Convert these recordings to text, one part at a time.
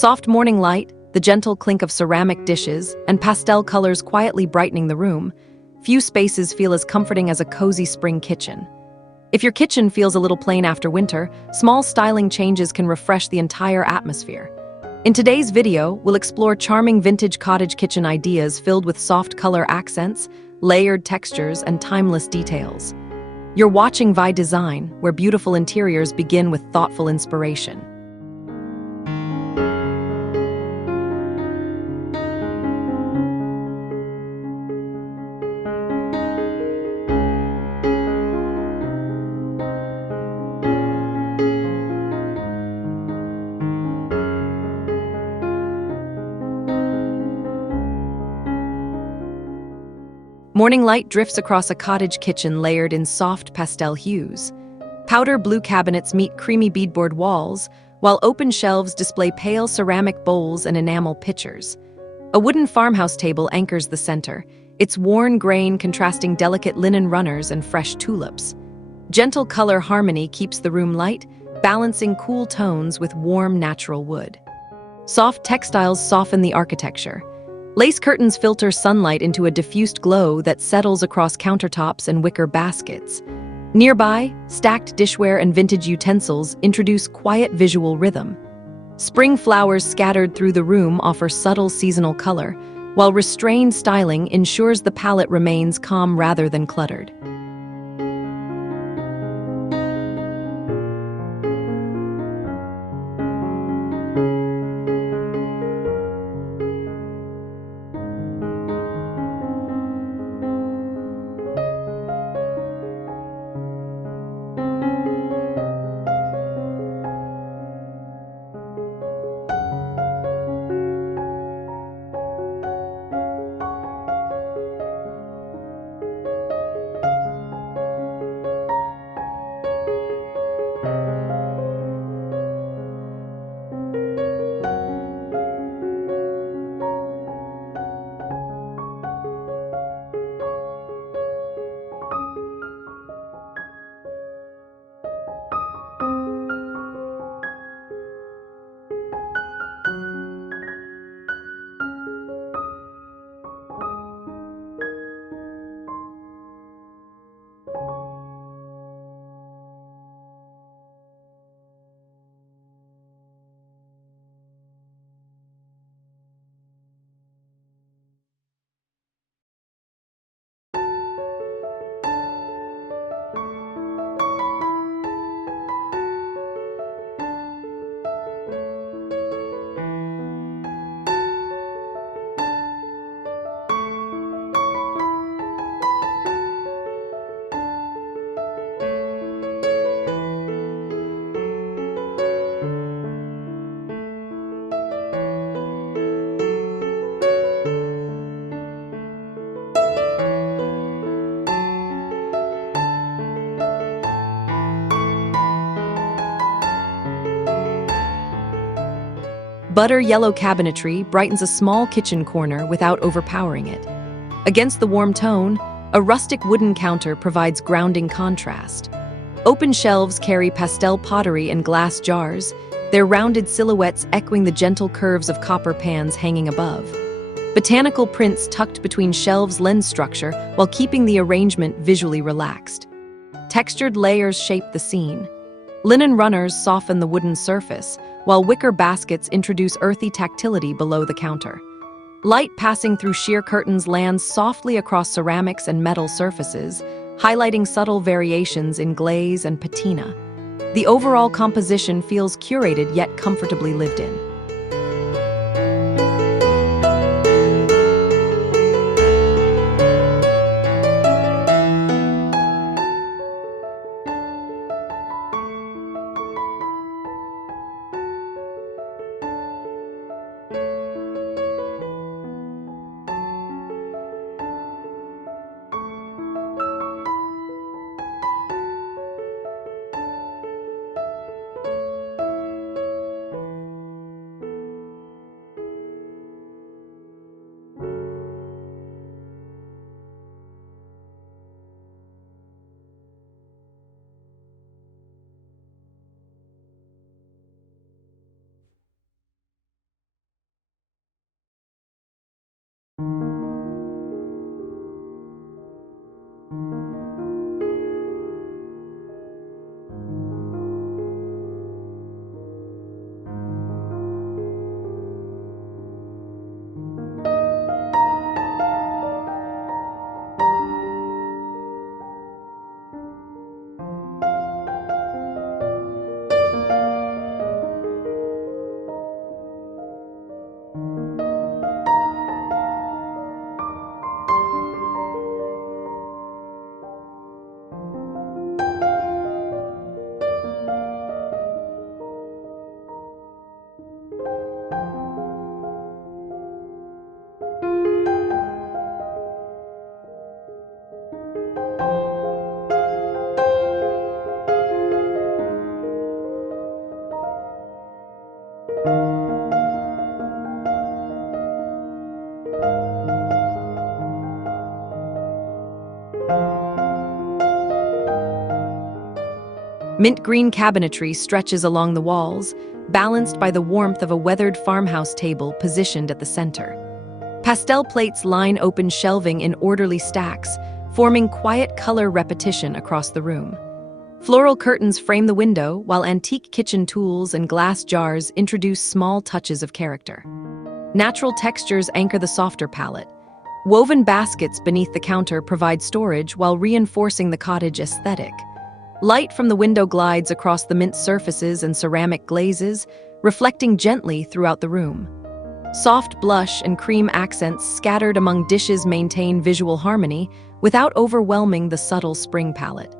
Soft morning light, the gentle clink of ceramic dishes, and pastel colors quietly brightening the room, few spaces feel as comforting as a cozy spring kitchen. If your kitchen feels a little plain after winter, small styling changes can refresh the entire atmosphere. In today's video, we'll explore charming vintage cottage kitchen ideas filled with soft color accents, layered textures, and timeless details. You're watching Vi Design, where beautiful interiors begin with thoughtful inspiration. Morning light drifts across a cottage kitchen layered in soft pastel hues. Powder blue cabinets meet creamy beadboard walls, while open shelves display pale ceramic bowls and enamel pitchers. A wooden farmhouse table anchors the center, its worn grain contrasting delicate linen runners and fresh tulips. Gentle color harmony keeps the room light, balancing cool tones with warm natural wood. Soft textiles soften the architecture. Lace curtains filter sunlight into a diffused glow that settles across countertops and wicker baskets. Nearby, stacked dishware and vintage utensils introduce quiet visual rhythm. Spring flowers scattered through the room offer subtle seasonal color, while restrained styling ensures the palette remains calm rather than cluttered. Butter yellow cabinetry brightens a small kitchen corner without overpowering it. Against the warm tone, a rustic wooden counter provides grounding contrast. Open shelves carry pastel pottery and glass jars, their rounded silhouettes echoing the gentle curves of copper pans hanging above. Botanical prints tucked between shelves lend structure while keeping the arrangement visually relaxed. Textured layers shape the scene. Linen runners soften the wooden surface, while wicker baskets introduce earthy tactility below the counter. Light passing through sheer curtains lands softly across ceramics and metal surfaces, highlighting subtle variations in glaze and patina. The overall composition feels curated yet comfortably lived in. Mint green cabinetry stretches along the walls, balanced by the warmth of a weathered farmhouse table positioned at the center. Pastel plates line open shelving in orderly stacks, forming quiet color repetition across the room. Floral curtains frame the window, while antique kitchen tools and glass jars introduce small touches of character. Natural textures anchor the softer palette. Woven baskets beneath the counter provide storage while reinforcing the cottage aesthetic. Light from the window glides across the mint surfaces and ceramic glazes, reflecting gently throughout the room. Soft blush and cream accents scattered among dishes maintain visual harmony without overwhelming the subtle spring palette.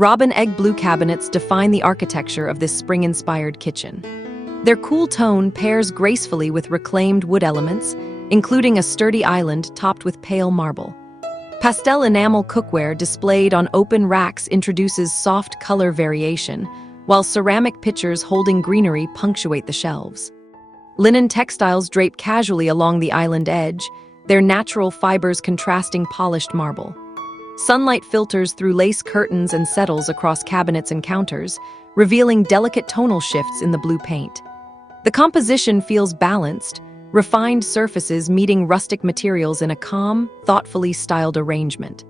Robin egg blue cabinets define the architecture of this spring-inspired kitchen. Their cool tone pairs gracefully with reclaimed wood elements, including a sturdy island topped with pale marble. Pastel enamel cookware displayed on open racks introduces soft color variation, while ceramic pitchers holding greenery punctuate the shelves. Linen textiles drape casually along the island edge, their natural fibers contrasting polished marble. Sunlight filters through lace curtains and settles across cabinets and counters, revealing delicate tonal shifts in the blue paint. The composition feels balanced, refined surfaces meeting rustic materials in a calm, thoughtfully styled arrangement.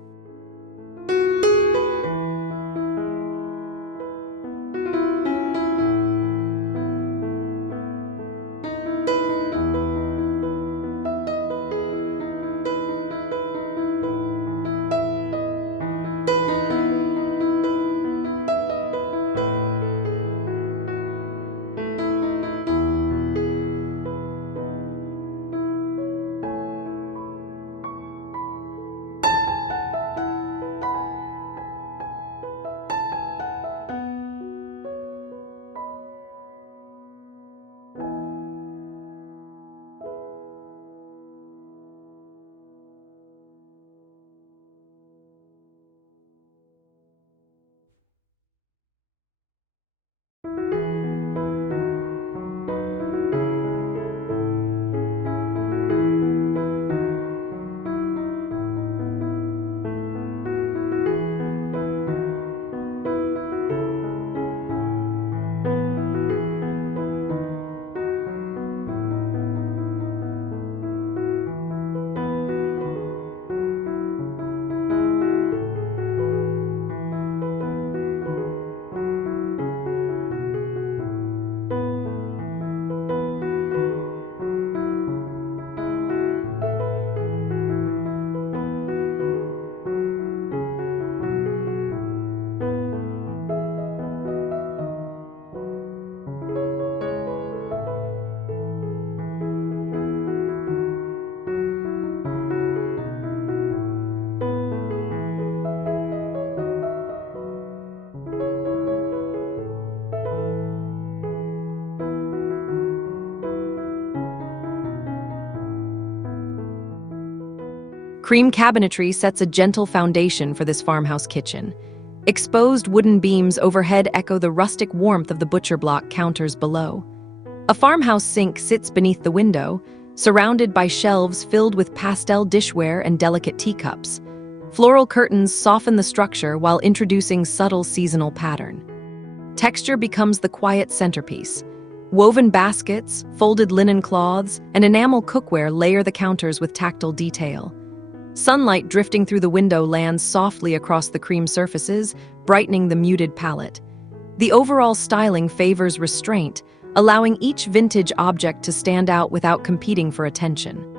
Cream cabinetry sets a gentle foundation for this farmhouse kitchen. Exposed wooden beams overhead echo the rustic warmth of the butcher block counters below. A farmhouse sink sits beneath the window, surrounded by shelves filled with pastel dishware and delicate teacups. Floral curtains soften the structure while introducing subtle seasonal pattern. Texture becomes the quiet centerpiece. Woven baskets, folded linen cloths, and enamel cookware layer the counters with tactile detail. Sunlight drifting through the window lands softly across the cream surfaces, brightening the muted palette. The overall styling favors restraint, allowing each vintage object to stand out without competing for attention.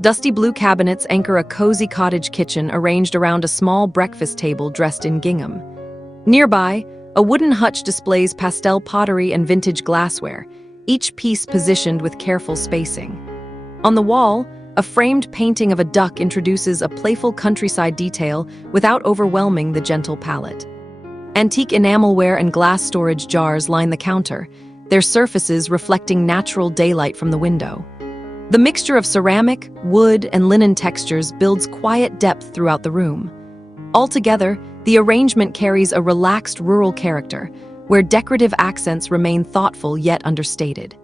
Dusty blue cabinets anchor a cozy cottage kitchen arranged around a small breakfast table dressed in gingham. Nearby, a wooden hutch displays pastel pottery and vintage glassware, each piece positioned with careful spacing. On the wall, a framed painting of a duck introduces a playful countryside detail without overwhelming the gentle palette. Antique enamelware and glass storage jars line the counter, their surfaces reflecting natural daylight from the window. The mixture of ceramic, wood, and linen textures builds quiet depth throughout the room. Altogether, the arrangement carries a relaxed rural character, where decorative accents remain thoughtful yet understated.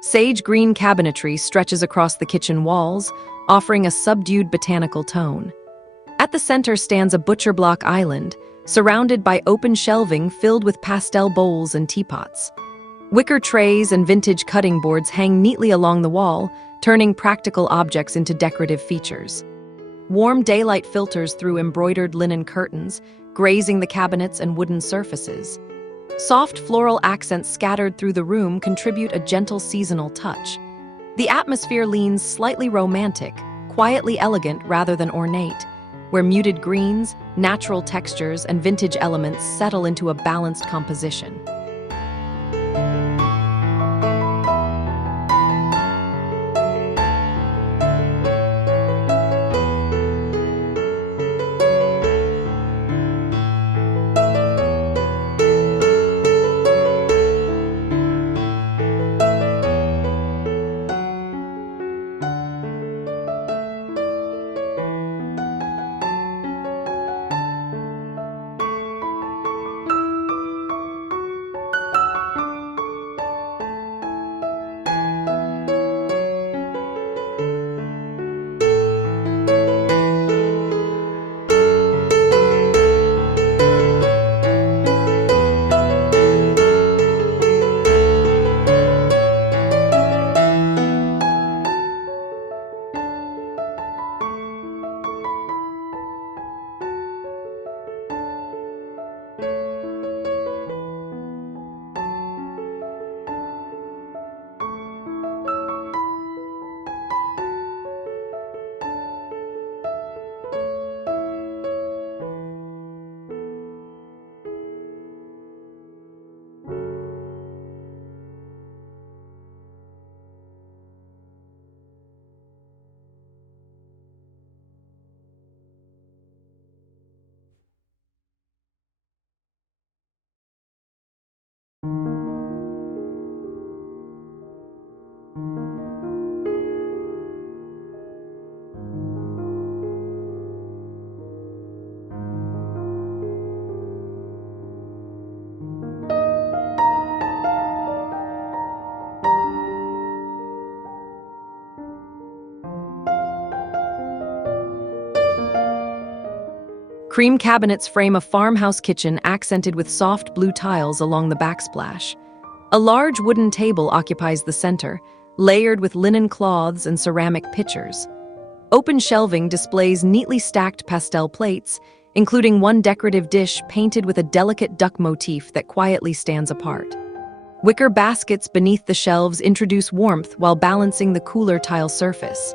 Sage green cabinetry stretches across the kitchen walls, offering a subdued botanical tone. At the center stands a butcher block island, surrounded by open shelving filled with pastel bowls and teapots. Wicker trays and vintage cutting boards hang neatly along the wall, turning practical objects into decorative features. Warm daylight filters through embroidered linen curtains, grazing the cabinets and wooden surfaces. Soft floral accents scattered through the room contribute a gentle seasonal touch. The atmosphere leans slightly romantic, quietly elegant rather than ornate, where muted greens, natural textures, and vintage elements settle into a balanced composition. Cream cabinets frame a farmhouse kitchen accented with soft blue tiles along the backsplash. A large wooden table occupies the center, layered with linen cloths and ceramic pitchers. Open shelving displays neatly stacked pastel plates, including one decorative dish painted with a delicate duck motif that quietly stands apart. Wicker baskets beneath the shelves introduce warmth while balancing the cooler tile surface.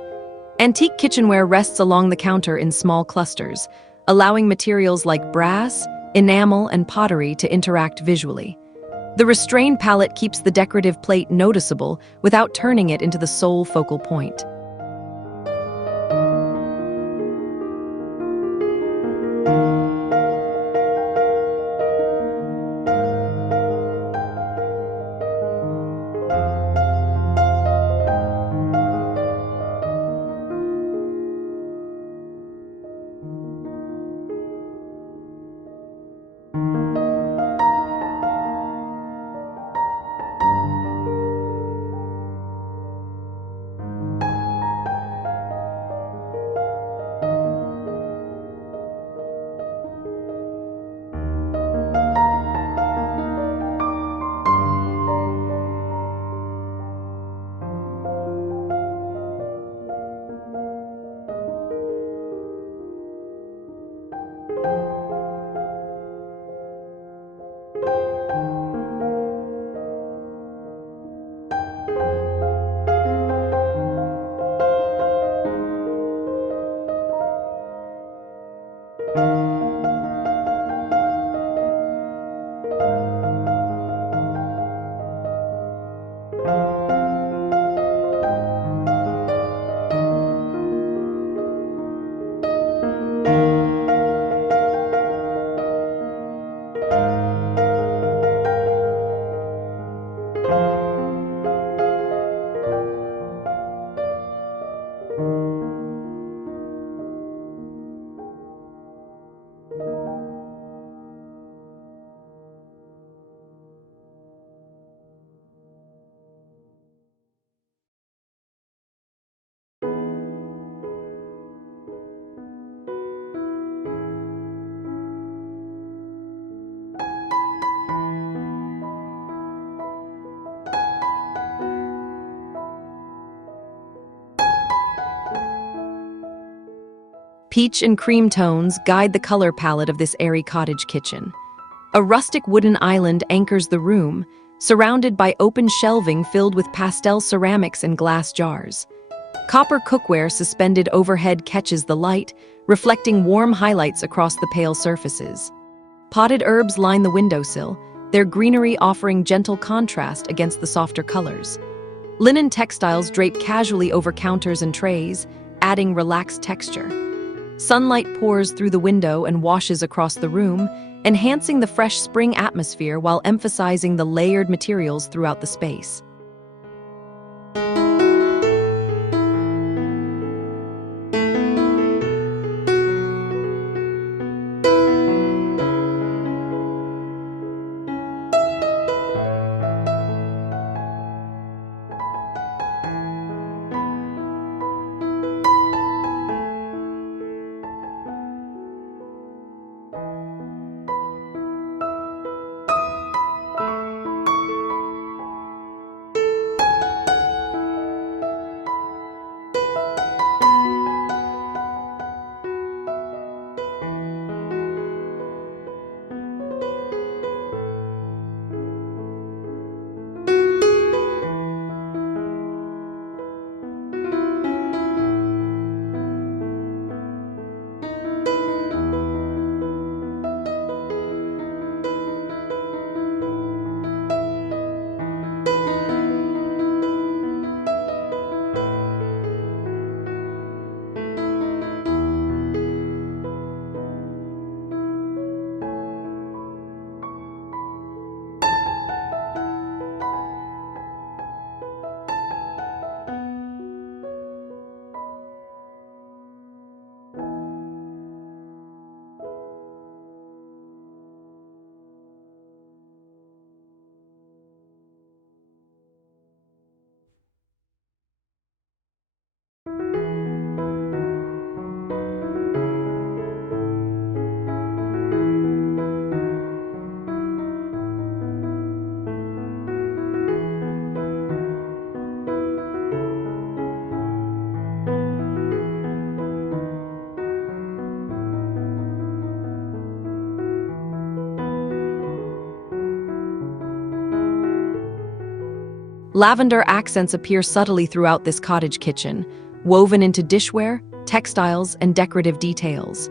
Antique kitchenware rests along the counter in small clusters, allowing materials like brass, enamel, and pottery to interact visually. The restrained palette keeps the decorative plate noticeable without turning it into the sole focal point. Peach and cream tones guide the color palette of this airy cottage kitchen. A rustic wooden island anchors the room, surrounded by open shelving filled with pastel ceramics and glass jars. Copper cookware suspended overhead catches the light, reflecting warm highlights across the pale surfaces. Potted herbs line the windowsill, their greenery offering gentle contrast against the softer colors. Linen textiles drape casually over counters and trays, adding relaxed texture. Sunlight pours through the window and washes across the room, enhancing the fresh spring atmosphere while emphasizing the layered materials throughout the space. Lavender accents appear subtly throughout this cottage kitchen, woven into dishware, textiles, and decorative details.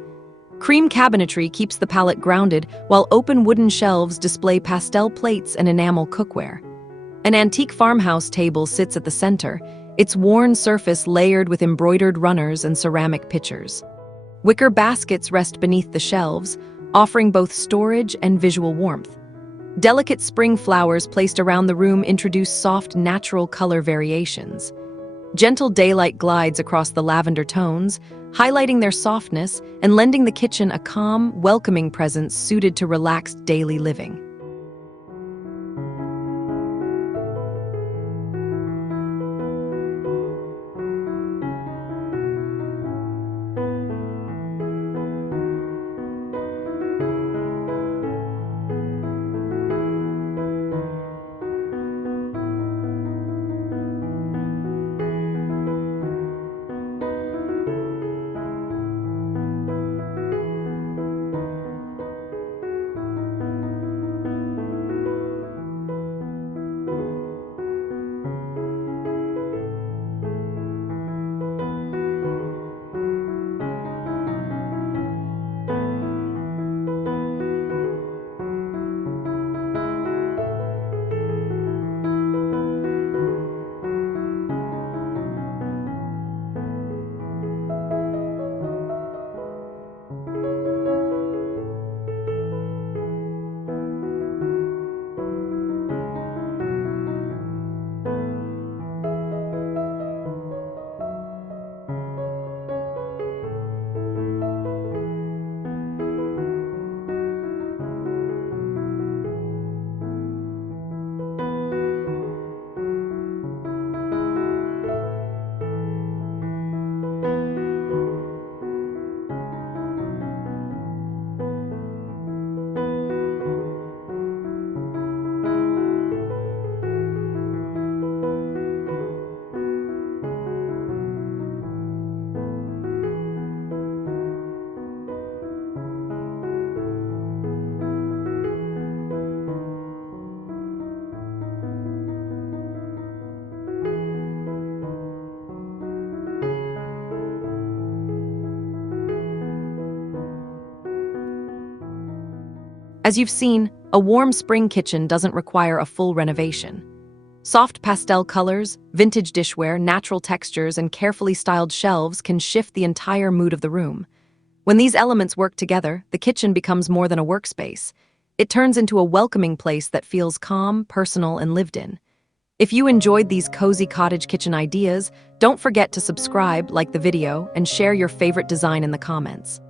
Cream cabinetry keeps the palette grounded, while open wooden shelves display pastel plates and enamel cookware. An antique farmhouse table sits at the center, its worn surface layered with embroidered runners and ceramic pitchers. Wicker baskets rest beneath the shelves, offering both storage and visual warmth. Delicate spring flowers placed around the room introduce soft, natural color variations. Gentle daylight glides across the lavender tones, highlighting their softness and lending the kitchen a calm, welcoming presence suited to relaxed daily living. As you've seen, a warm spring kitchen doesn't require a full renovation. Soft pastel colors, vintage dishware, natural textures, and carefully styled shelves can shift the entire mood of the room. When these elements work together, the kitchen becomes more than a workspace. It turns into a welcoming place that feels calm, personal, and lived in. If you enjoyed these cozy cottage kitchen ideas, don't forget to subscribe, like the video, and share your favorite design in the comments.